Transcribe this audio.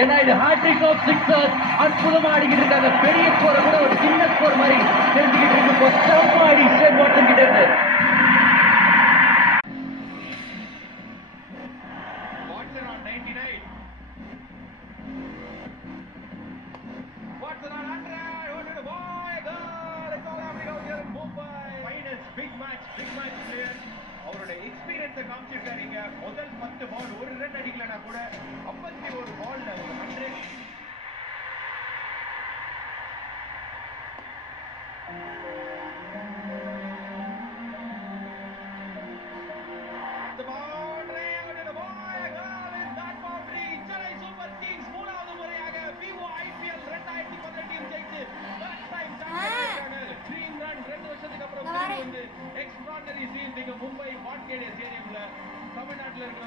ஏன்னா இது hat trick of sixers. அற்புதமா ஆடிக்கிட்டு இருக்காங்க. பெரிய ஸ்கோரை கூட ஒரு சின்ன ஸ்கோர் மாதிரி தெரிஞ்சுக்கிட்டு இருக்கு. செம்ம ஆடி ஷேன் வாட்சன் கிட்ட இருந்து. Watson on 99. Watson on 100. What a boy! Goal! It's all happening out here in Mumbai. Finest big match player. அவரோட எக்ஸ்பீரியன்ஸை காமிச்சிருக்காருங்க. முதல் 10 பால் ஒரு ரன் அடிக்கலனா கூட 51 பால்ல ஒரு 100. The boundary, what a boy! Goal is that boundary. Chennai Super Kings மூணாவது முறையாக Vivo IPL 2018 ஜெயிச்சு first time champion. Dream run 2 வருஷத்துக்கு அப்புறம் வந்து எக்ஸ்ட்ராடனரி சீன் இங்க மும்பை வான்கேடே ஸ்டேடியம்ல தமிழ்நாட்டுல இருக்கிற